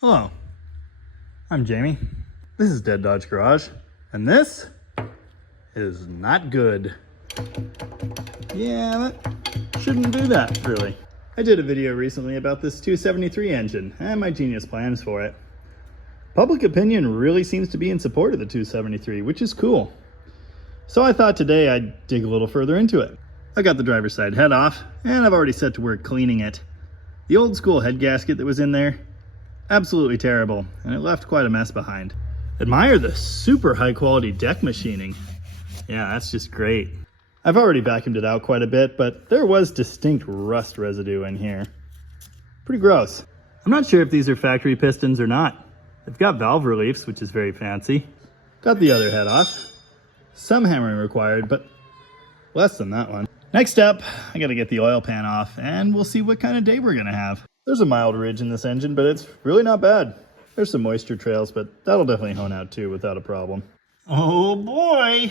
Hello, I'm Jamie. This is Dead Dodge Garage, and this is not good. Yeah, that shouldn't do that, really. I did a video recently about this 273 engine and my genius plans for it. Public opinion really seems to be in support of the 273, which is cool. So I thought today I'd dig a little further into it. I got the driver's side head off, and I've already set to work cleaning it. The old school head gasket that was in there, absolutely terrible, and it left quite a mess behind. Admire the super high quality deck machining. Yeah, that's just great. I've already vacuumed it out quite a bit, but there was distinct rust residue in here. Pretty gross. I'm not sure if these are factory pistons or not. They've got valve reliefs, which is very fancy. Got the other head off. Some hammering required, but less than that one. Next up, I gotta get the oil pan off, and we'll see what kind of day we're gonna have. There's a mild ridge in this engine, but it's really not bad. There's some moisture trails, but that'll definitely hone out too without a problem. Oh boy!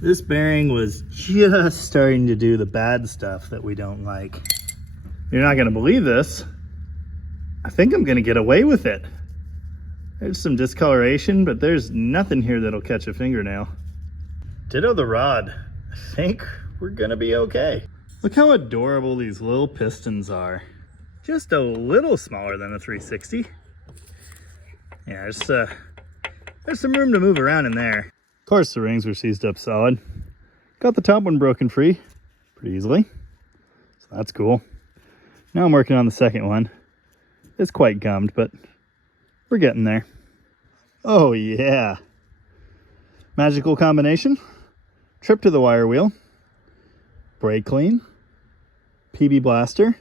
This bearing was just starting to do the bad stuff that we don't like. You're not gonna believe this. I think I'm gonna get away with it. There's some discoloration, but there's nothing here that'll catch a fingernail. Ditto the rod. I think we're gonna be okay. Look how adorable these little pistons are. Just a little smaller than a 360. Yeah, there's some room to move around in there. Of course the rings were seized up solid. Got the top one broken free pretty easily, so that's cool. Now I'm working on the second one. It's quite gummed, but we're getting there. Oh yeah. Magical combination. Trip to the wire wheel. Brake clean. PB blaster.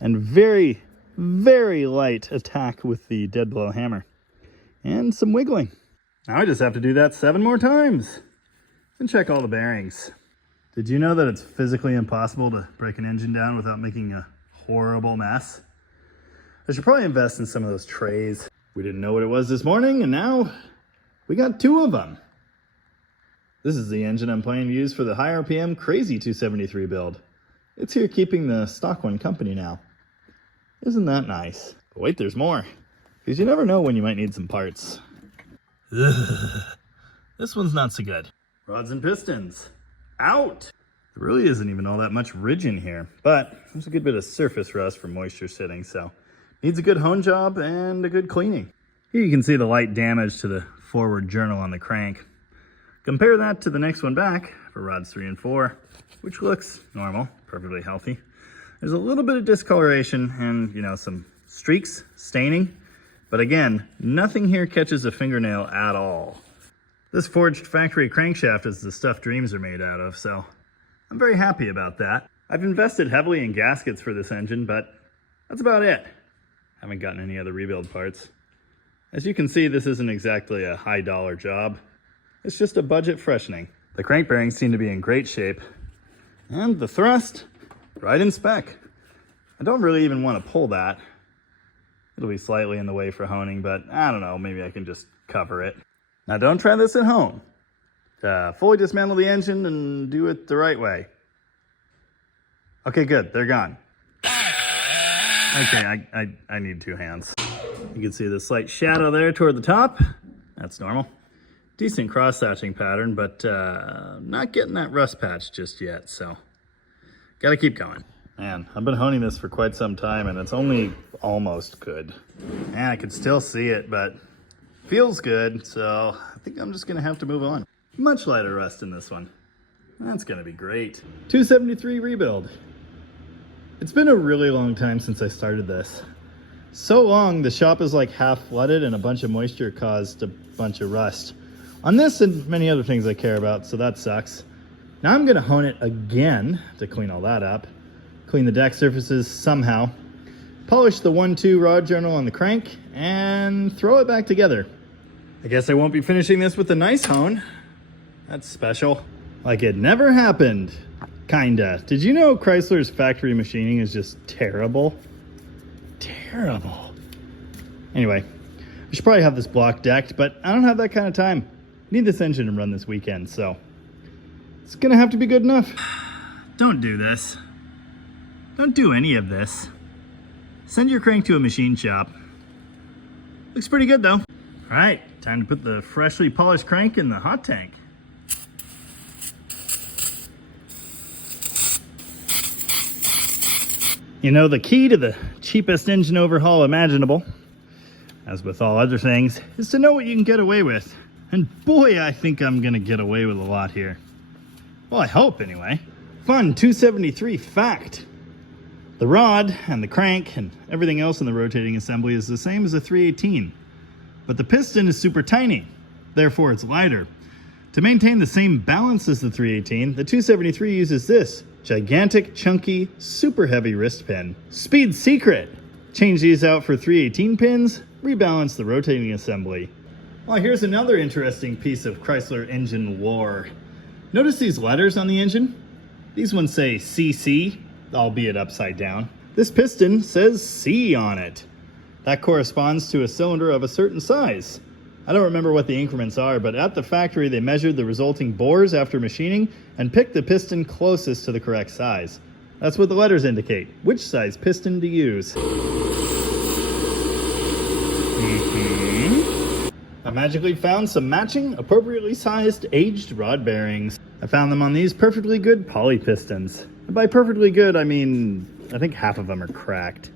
And very, very light attack with the dead blow hammer. And some wiggling. Now I just have to do that 7 more times. And check all the bearings. Did you know that it's physically impossible to break an engine down without making a horrible mess? I should probably invest in some of those trays. We didn't know what it was this morning, and now we got 2 of them. This is the engine I'm planning to use for the high RPM Crazy 273 build. It's here keeping the stock one company now. Isn't that nice? But wait, there's more, because you never know when you might need some parts. Ugh. This one's not so good. Rods and pistons. Out! There really isn't even all that much ridge in here, but there's a good bit of surface rust from moisture sitting, so needs a good hone job and a good cleaning. Here you can see the light damage to the forward journal on the crank. Compare that to the next one back for rods 3 and 4, which looks normal, perfectly healthy. There's a little bit of discoloration and, some streaks, staining, but again, nothing here catches a fingernail at all. This forged factory crankshaft is the stuff dreams are made out of, so I'm very happy about that. I've invested heavily in gaskets for this engine, but that's about it. Haven't gotten any other rebuild parts. As you can see, this isn't exactly a high dollar job. It's just a budget freshening. The crank bearings seem to be in great shape. And the thrust, right in spec. I don't really even want to pull that. It'll be slightly in the way for honing, but I don't know, maybe I can just cover it. Now don't try this at home. Fully dismantle the engine and do it the right way. Okay, good, they're gone. Okay, I need 2 hands. You can see the slight shadow there toward the top. That's normal. Decent cross-hatching pattern, but not getting that rust patch just yet, so gotta keep going. Man, I've been honing this for quite some time, and it's only almost good. Man, I can still see it, but feels good, so I think I'm just gonna have to move on. Much lighter rust in this one. That's gonna be great. 273 rebuild. It's been a really long time since I started this. So long, the shop is like half flooded and a bunch of moisture caused a bunch of rust on this and many other things I care about, so that sucks. Now I'm gonna hone it again to clean all that up, clean the deck surfaces somehow, polish the 1-2 rod journal on the crank, and throw it back together. I guess I won't be finishing this with a nice hone. That's special. Like it never happened. Kinda. Did you know Chrysler's factory machining is just terrible? Terrible. Anyway, I should probably have this block decked, but I don't have that kind of time. I need this engine to run this weekend, so it's gonna have to be good enough. Don't do this. Don't do any of this. Send your crank to a machine shop. Looks pretty good though. All right, time to put the freshly polished crank in the hot tank. You know, the key to the cheapest engine overhaul imaginable, as with all other things, is to know what you can get away with. And boy, I think I'm gonna get away with a lot here. Well, I hope anyway. Fun 273 fact. The rod and the crank and everything else in the rotating assembly is the same as a 318, but the piston is super tiny, therefore it's lighter. To maintain the same balance as the 318, the 273 uses this gigantic, chunky, super heavy wrist pin. Speed secret! Change these out for 318 pins, rebalance the rotating assembly. Well, here's another interesting piece of Chrysler engine lore. Notice these letters on the engine? These ones say CC, albeit upside down. This piston says C on it. That corresponds to a cylinder of a certain size. I don't remember what the increments are, but at the factory they measured the resulting bores after machining and picked the piston closest to the correct size. That's what the letters indicate, which size piston to use. I magically found some matching, appropriately sized, aged rod bearings. I found them on these perfectly good poly pistons. And by perfectly good, I mean, I think half of them are cracked.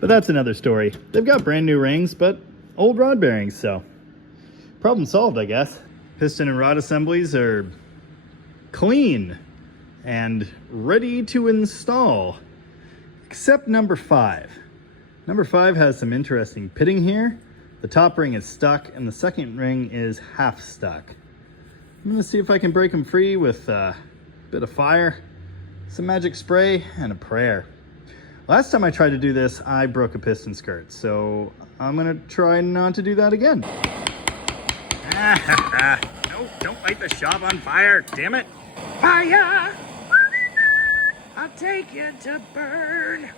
But that's another story. They've got brand new rings, but old rod bearings, so problem solved, I guess. Piston and rod assemblies are clean and ready to install, except number 5. Number 5 has some interesting pitting here. The top ring is stuck and the second ring is half stuck. I'm gonna see if I can break them free with a bit of fire, some magic spray, and a prayer. Last time I tried to do this, I broke a piston skirt, so I'm gonna try not to do that again. No, don't light the shop on fire, damn it. Fire! I'll take you to burn.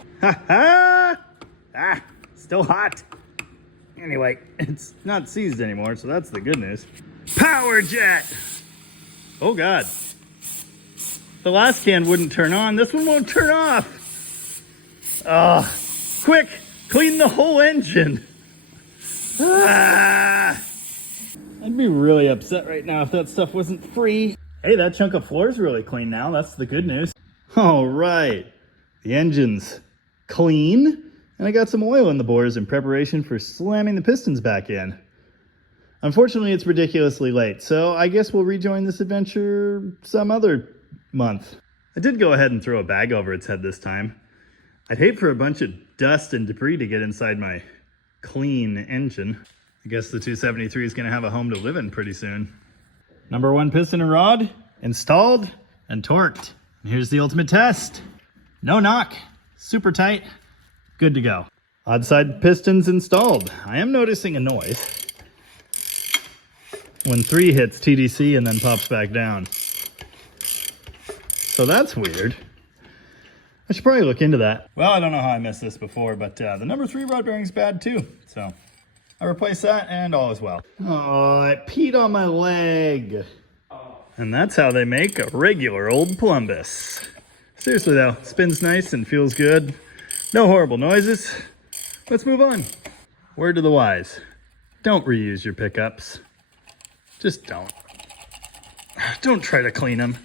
Still hot. Anyway, it's not seized anymore, so that's the good news. Power jet! Oh God. The last can wouldn't turn on, this one won't turn off. Quick, clean the whole engine. I'd be really upset right now if that stuff wasn't free. Hey, that chunk of floor is really clean now. That's the good news. All right, the engine's clean, and I got some oil in the bores in preparation for slamming the pistons back in. Unfortunately, it's ridiculously late, so I guess we'll rejoin this adventure some other month. I did go ahead and throw a bag over its head this time. I'd hate for a bunch of dust and debris to get inside my clean engine. I guess the 273 is going to have a home to live in pretty soon. Number 1 piston and rod installed and torqued. And here's the ultimate test. No knock, super tight, good to go. Odd side pistons installed. I am noticing a noise when 3 hits TDC and then pops back down. So that's weird. I should probably look into that. Well, I don't know how I missed this before, but the number 3 rod bearing's bad too. So I replaced that and all is well. Oh, it peed on my leg. And that's how they make a regular old plumbus. Seriously though, spins nice and feels good. No horrible noises. Let's move on. Word to the wise. Don't reuse your pickups. Just don't. Don't try to clean them.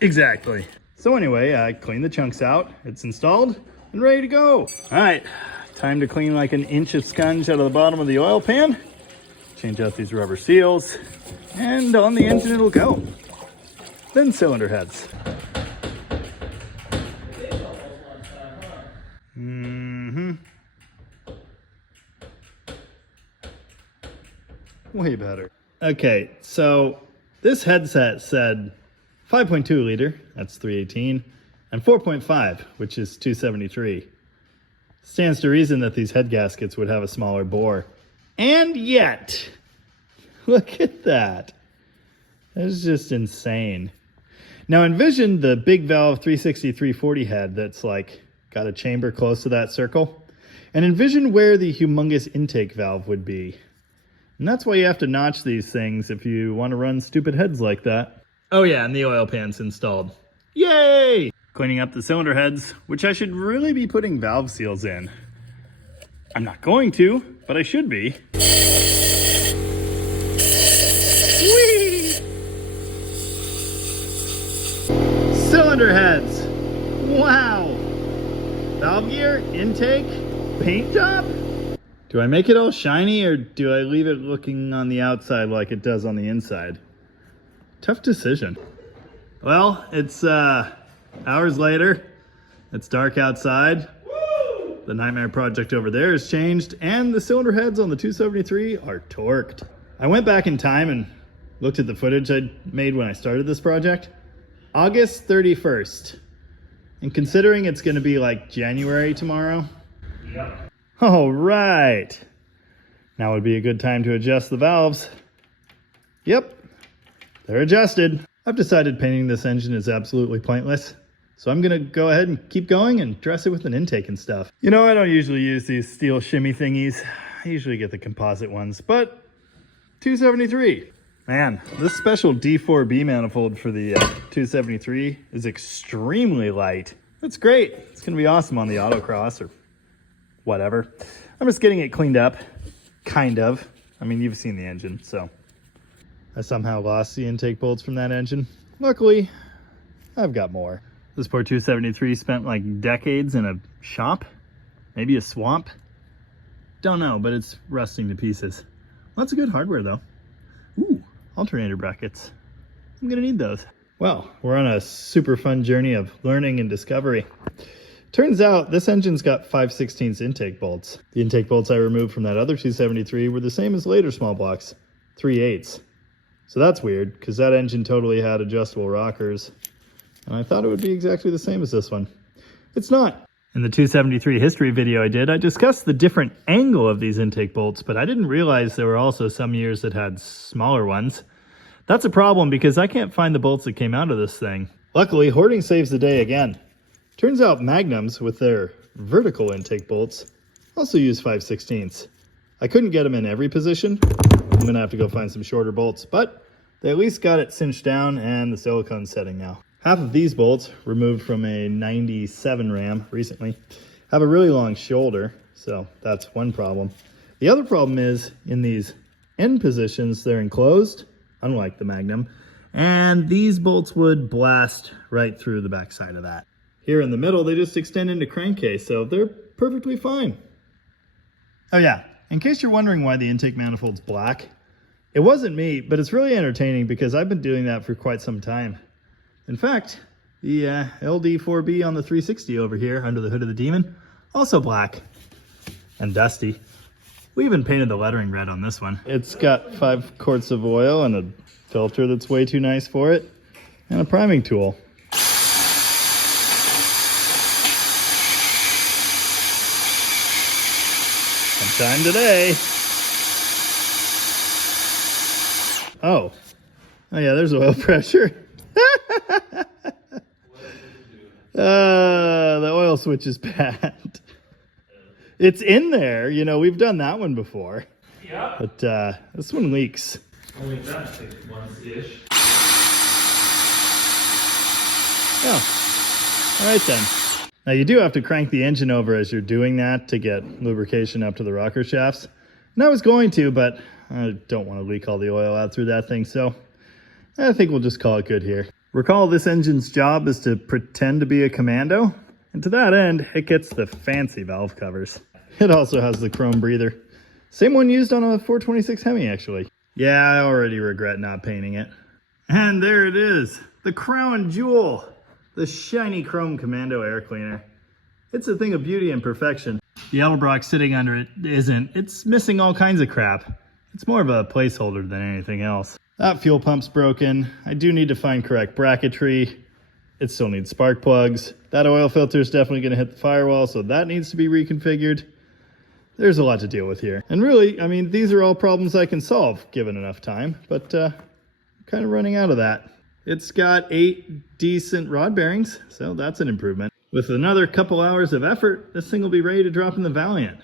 Exactly. So anyway, I cleaned the chunks out. It's installed and ready to go. All right, time to clean like an inch of sponge out of the bottom of the oil pan. Change out these rubber seals, and on the engine it'll go. Then cylinder heads. Way better. Okay, so this headset said 5.2 liter, that's 318, and 4.5, which is 273. Stands to reason that these head gaskets would have a smaller bore. And yet, look at that. That's just insane. Now envision the big valve 360-340 head that's like got a chamber close to that circle. And envision where the humongous intake valve would be. And that's why you have to notch these things if you want to run stupid heads like that. Oh yeah, and the oil pan's installed. Yay! cleaning up the cylinder heads, which I should really be putting valve seals in. I'm not going to, but I should be. Whee! Cylinder heads. Wow. Valve gear, intake, paint job? Do I make it all shiny or do I leave it looking on the outside like it does on the inside? Tough decision. Well, it's hours later. It's dark outside. Woo! The Nightmare project over there has changed and the cylinder heads on the 273 are torqued. I went back in time and looked at the footage I made when I started this project. August 31st. And considering it's going to be like January tomorrow. Yep. All right. Now would be a good time to adjust the valves. Yep, they're adjusted. I've decided painting this engine is absolutely pointless. So I'm gonna go ahead and keep going and dress it with an intake and stuff. You know, I don't usually use these steel shimmy thingies. I usually get the composite ones, but 273. Man, this special D4B manifold for the 273 is extremely light. That's great. It's gonna be awesome on the autocross or whatever. I'm just getting it cleaned up, kind of. I mean, you've seen the engine, so. I somehow lost the intake bolts from that engine. Luckily, I've got more. This poor 273 spent like decades in a shop, maybe a swamp. Don't know, but it's rusting to pieces. Lots of good hardware though. Ooh, alternator brackets. I'm gonna need those. Well, we're on a super fun journey of learning and discovery. Turns out this engine's got 5/16 intake bolts. The intake bolts I removed from that other 273 were the same as later small blocks, 3/8. So that's weird, because that engine totally had adjustable rockers. And I thought it would be exactly the same as this one. It's not. In the 273 history video I did, I discussed the different angle of these intake bolts, but I didn't realize there were also some years that had smaller ones. That's a problem because I can't find the bolts that came out of this thing. Luckily, hoarding saves the day again. Turns out Magnums, with their vertical intake bolts, also use 5/16. I couldn't get them in every position. I'm gonna have to go find some shorter bolts, but they at least got it cinched down and the silicone's setting now. Half of these bolts, removed from a 97 Ram recently, have a really long shoulder, so that's one problem. The other problem is, in these end positions, they're enclosed, unlike the Magnum, and these bolts would blast right through the backside of that. Here in the middle, they just extend into crankcase, so they're perfectly fine. Oh yeah, in case you're wondering why the intake manifold's black, it wasn't me, but it's really entertaining because I've been doing that for quite some time. In fact, the LD4B on the 360 over here under the hood of the Demon, also black and dusty. We even painted the lettering red on this one. It's got 5 quarts of oil and a filter that's way too nice for it, and a priming tool. Time today. Oh yeah, there's oil pressure. The oil switch is bad. It's in there, you know, we've done that one before. Yeah. But this one leaks. Only that takes once-ish. Oh, all right then. Now you do have to crank the engine over as you're doing that to get lubrication up to the rocker shafts. And I was going to, but I don't want to leak all the oil out through that thing, so I think we'll just call it good here. Recall this engine's job is to pretend to be a commando, and to that end, it gets the fancy valve covers. It also has the chrome breather. Same one used on a 426 Hemi, actually. Yeah, I already regret not painting it. And there it is, the crown jewel. The shiny chrome commando air cleaner. It's a thing of beauty and perfection. The Edelbrock sitting under it isn't. It's missing all kinds of crap. It's more of a placeholder than anything else. That fuel pump's broken. I do need to find correct bracketry. It still needs spark plugs. That oil filter is definitely going to hit the firewall, so that needs to be reconfigured. There's a lot to deal with here. And really, I mean, these are all problems I can solve given enough time, but I'm kind of running out of that. It's got 8 decent rod bearings, so that's an improvement. With another couple hours of effort, this thing will be ready to drop in the Valiant.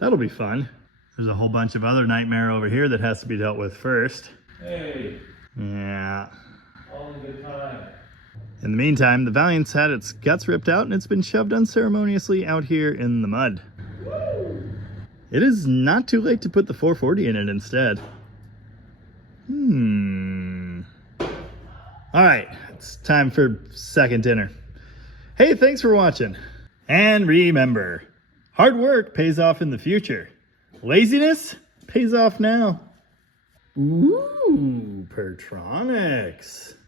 That'll be fun. There's a whole bunch of other nightmare over here that has to be dealt with first. Hey. Yeah. All in good time. In the meantime, the Valiant's had its guts ripped out and it's been shoved unceremoniously out here in the mud. It is not too late to put the 440 in it instead. Alright, it's time for second dinner. Hey, thanks for watching. And remember, hard work pays off in the future. Laziness pays off now. Ooh, Pertronics.